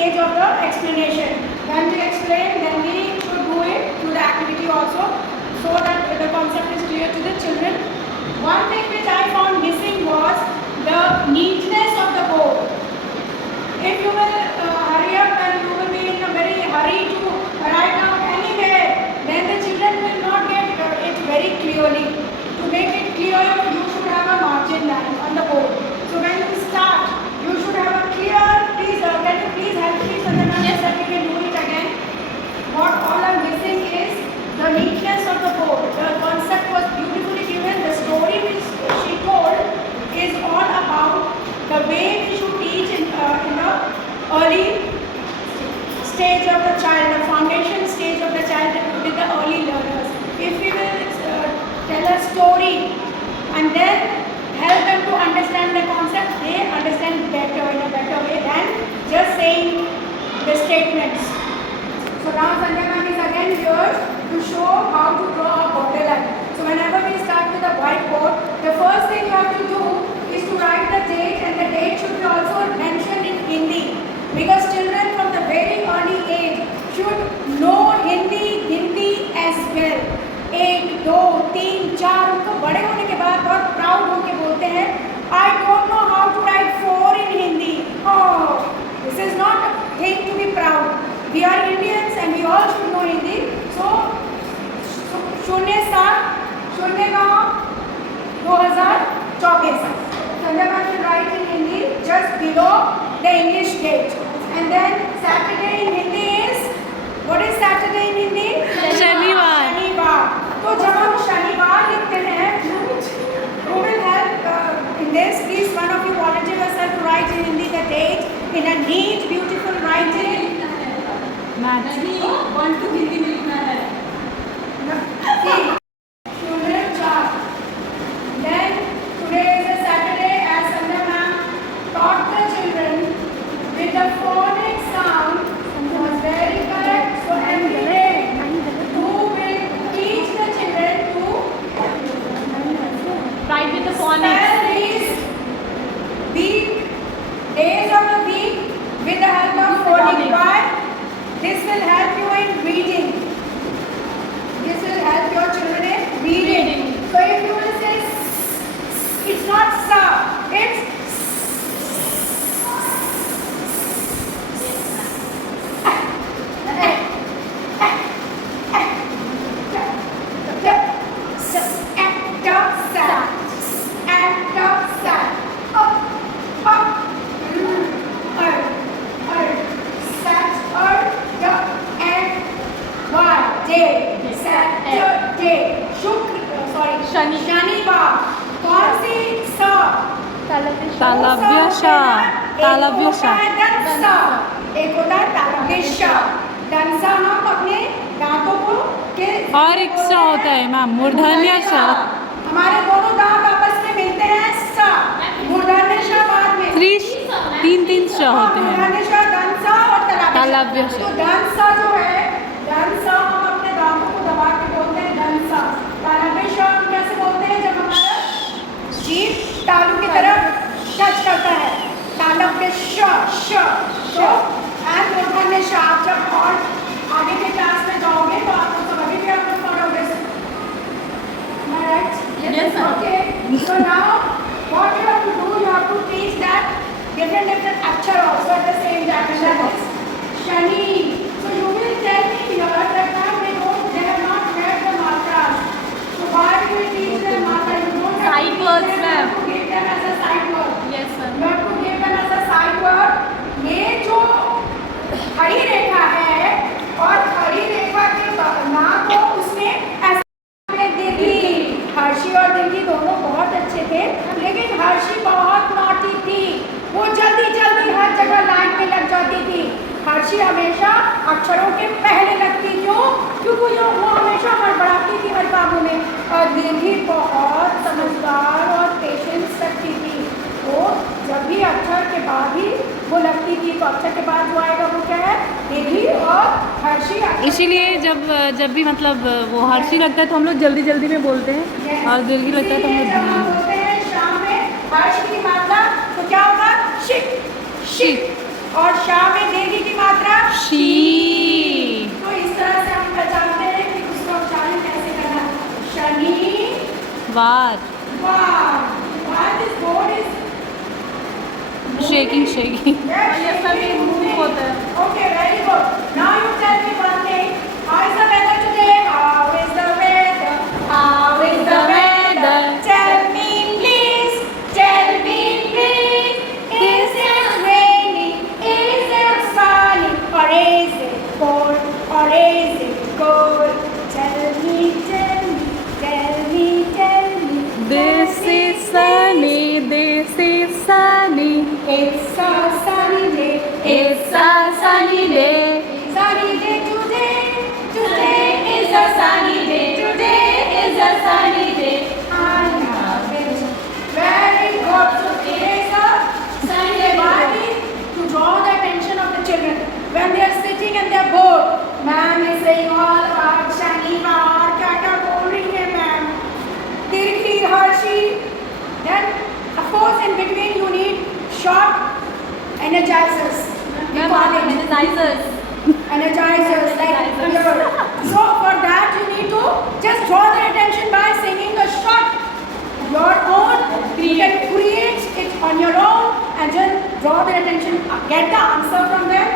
stage of the explanation. When we explain, then we should do it through the activity also, so that the concept is clear to the children. One thing which I found missing was the neatness of the board. If you will hurry up and you will be in a very hurry to write down anywhere, then the children will not get it very clearly. To make it clear, you should have a margin line on the board. So when you start, you should have a clear, please, can you please help me so that we can do it again? What all I'm missing is the neatness of the board. The concept was beautifully given. The story which she told is all about the way we should teach in the early stage of the child, the foundation stage of the child with the early learners. If we will tell a story and then help them to understand the concept, they understand better in a better way than just saying the statements. So now Sanjay ma'am is again here to show how to draw a borderline. So whenever we start with a whiteboard, the first thing you have to do is to write the date, and the date should be also mentioned in Hindi, because children from the very early age should know Hindi as well. 1, 2, 3, 4 उनको बड़े होने के बाद बहुत proud होके बोलते हैं, I don't know how to write 4 in Hindi. Oh, this is not a thing to be proud. We are Indians and we all should know Hindi. So 07/2024. Sanjay ma'am will write in Hindi just below the English date. And then Saturday in Hindi is, what is Saturday in Hindi? शनिवार। तो जब हम शनिवार लिखते हैं, who will help in this? Please, one of you volunteer yourself to write in Hindi the date in a neat, beautiful writing. Math 1 to Hindi में लिखना है। Then today is a Saturday, as Sanjay ma'am taught the children with the phonic sound was very correct. So every day who will teach the children to write with the phonics. spell these days of the week with the help of phonics. Why? This will help you in reading. This will help your children in reading. So if you will say, it's not sa, it's शनिवार। कौन सी स? तालव्य शाह। तालव्य शाह। एक होता है तालव्य शाह। दंसा हम अपने दांतों को के और एक सा होता है मैम, मूर्धन्य सा। हमारे दोनों दांत आपस में मिलते हैं सा। मूर्धन्य शाह बाद में 3 सा होते हैं। मूर्धन्य शाह, दंसा और तालव्य शाह। तो दंसा जो है, दंसा हम अपने दांतों को दबा के बोलते हैं दंसा। तालव्य शाह हम कैसे बोलते हैं? जब हमारा जीभ तालू की तरफ टच करता है, तालव्य शाह। तो मूर्धन्य शाह। जब और आगे के क्लास में जाओगे तो आप लोग अभी भी आप लोग पढ़ोगे। Right? Yes, sir. Okay. So now what you have to do, you have to teach that different अक्षर also at the same time. That is Shani. So you will tell me here that they have not read the mantras. So why do you teach them mantra? You don't have Sight to words, teach them, ma'am. you have to give them as a sight word. Yes sir. You have to give them as a sight word. ये जो खड़ी रेखा है और खड़ी रेखा के नाम को उसने ऐसा दे दी। हर्षी और दिल्ली दोनों बहुत अच्छे थे, लेकिन हर्षी बहुत नॉटी थी। वो जल्दी हर जगह लाइन में लग जाती थी। हर्षी हमेशा अक्षरों के पहले लगती। क्यों? क्योंकि वो हमेशा हड़बड़ाती थी हर कामों में। और दिल्ली बहुत समझदार और पेशेंस रखती थी। वो जब भी अक्षर के बाद ही वो लगती थी, तो अक्षर के बाद जो आएगा वो क्या है? दिल्ली और हर्षी। इसीलिए जब भी मतलब वो हर्षी लगता है तो हम लोग जल्दी में बोलते हैं, और दिल्ली लगता है तो हम लोग जब हम बोलते हैं शाम में हर्ष की मात्रा, तो क्या होगा? शिट। और शा में दीर्घ की मात्रा शी। तो इस तरह से हम पहचानते हैं कि उसका उच्चारण कैसे करना है। वार। While this board is shaking shaking. ये सभी मूव होता है। Okay, very good. Now you tell me one thing. How is the weather today? How is the weather? How is the weather? Tell me please. Tell me please. Is it raining? Is it sunny? Or is it cold? Or is it cold? Tell me, tell me, tell me, tell me. This is sunny, this is sunny. It's a sunny day. It's a sunny day. Sunny day today. Today is a sunny day. Today is a sunny day. I love it. Very good. So today is a sunny day. Why? To draw the attention of the children when they are sitting and they are bored. Ma'am is saying all about शनिवार क्या क्या बोल रही है ma'am. दीर्घी Harshi. Then of course in between you need short energizers. We call it Energizers. energizers like here. So for that you need to just draw their attention by singing a short your own. You can create it on your own and just draw their attention. Get the answer from them.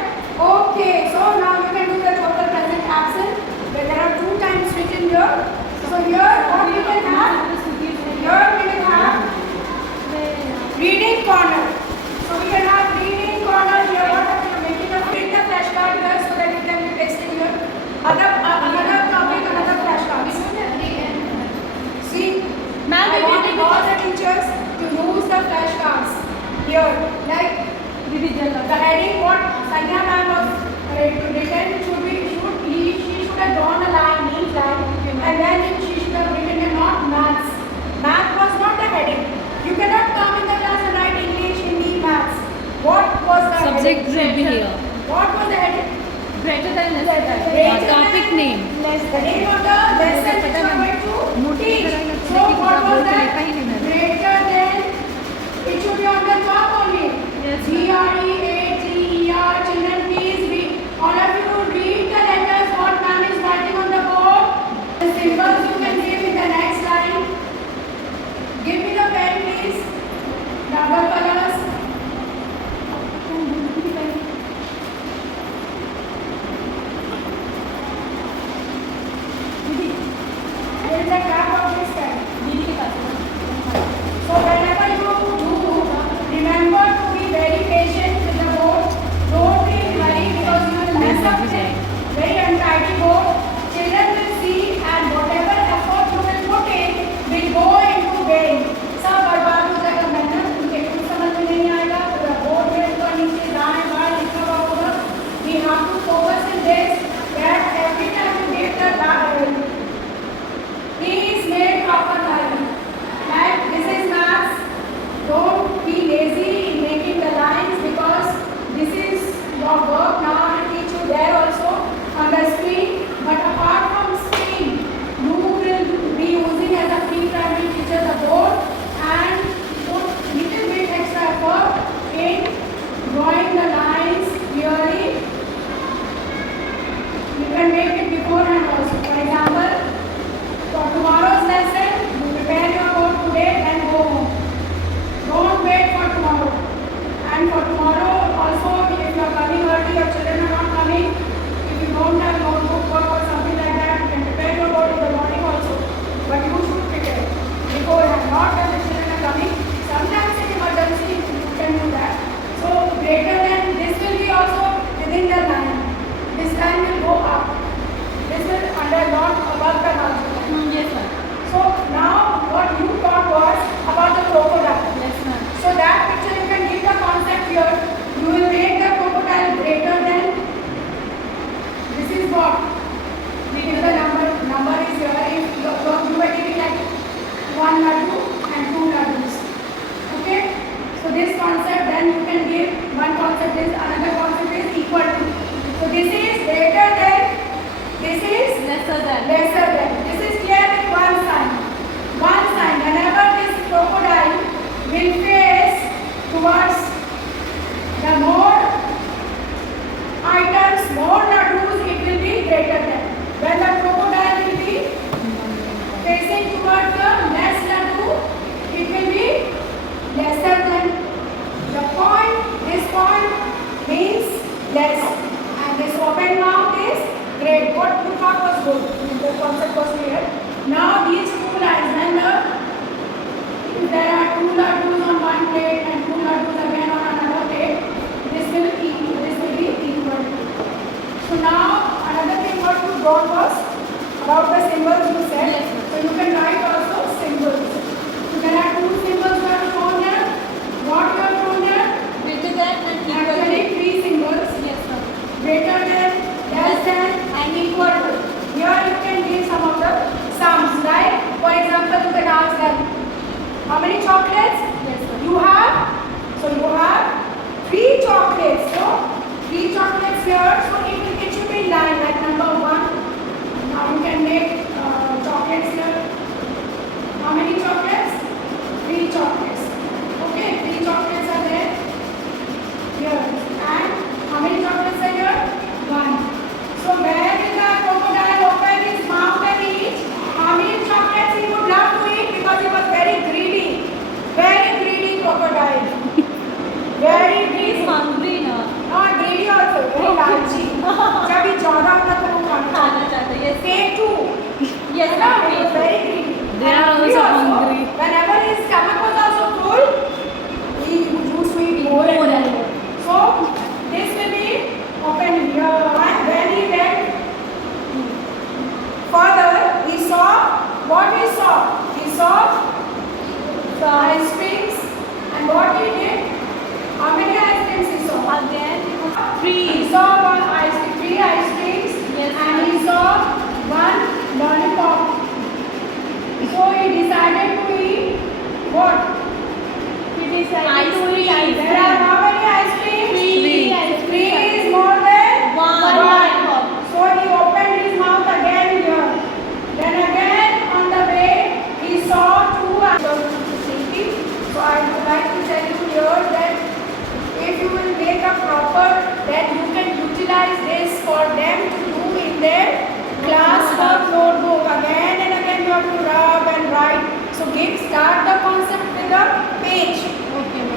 Okay. So now you can do the total present absent. Where there are 2 times written here. So here what we can have? Here we will have reading corner. So we can have reading corner here. What are you making a print the flashcard here so that it can be pasted here. Another topic, another flashcard. See, I want all the teachers to use the flashcards here. Like the heading what Sanya ma'am was written should be she should have drawn a line, neat line, and then she should have written a not maths. Math was not the heading. You cannot come in the class and write English, Hindi, maths. What was the Subject heading? should be here. What was the heading? Greater than lesser than. Greater Topic than name. The name of the lesson which you are going to teach. So what was that? Greater than. It should be on the top only. Yes, G-R-E-A-T-E-R. Children, please read. All of you read the letters what ma'am is writing on the board. The symbols you can give in the next line. Give me the pen, please. Double colors. Where is the cap of this pen? So whenever you do, remember to be very patient with the board. Don't be in hurry because you will mess up it. Very untidy board. Children will see and whatever effort you will put in will go into vain. सब बर्बाद हो जाएगा मेहनत उनके कुछ समझ में नहीं आएगा तो बोर्ड में ऊपर नीचे दाएं बाएं लिखा हुआ होगा. We have to focus in this that every time you give the diary, please make proper diary. Like this is maths. Don't be lazy in making the lines because this is your work. Now I will teach you there also on the screen. But apart from screen, you will be using as a pre-primary teacher the board and put little bit extra effort in drawing the lines clearly. You can make it beforehand also. For example, for tomorrow's lesson, you prepare your board today and go home. Don't wait for tomorrow. And for tomorrow also, if you are coming early, your children are not coming. If you don't have notebook work or something like that, you can prepare your board in the morning also. But you should prepare beforehand, not when the children are coming. Sometimes in emergency, you can do that. So greater than this will be also within the line. This line will go up. This will under not above the margin. Yes, sir. So now what you taught was about the crocodile. Yes, ma'am. So that picture you can give the concept here. You will make the crocodile greater than. This is what? If the number is here. If you are giving like 1 laddu and 2 laddus. Okay. So this concept then you can give one concept is another concept is equal to. So this is greater than. This is Lesser than. lesser than. This is clear with one sign. One sign. Whenever this crocodile will face towards the more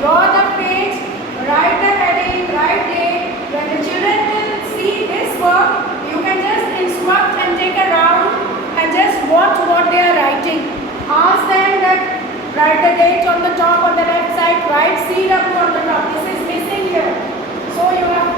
draw the page, write the heading, write date. When the children will see this work, you can just instruct and take a round and just watch what they are writing. Ask them that write the date on the top on the left side, write CW on the top. This is missing here. So you have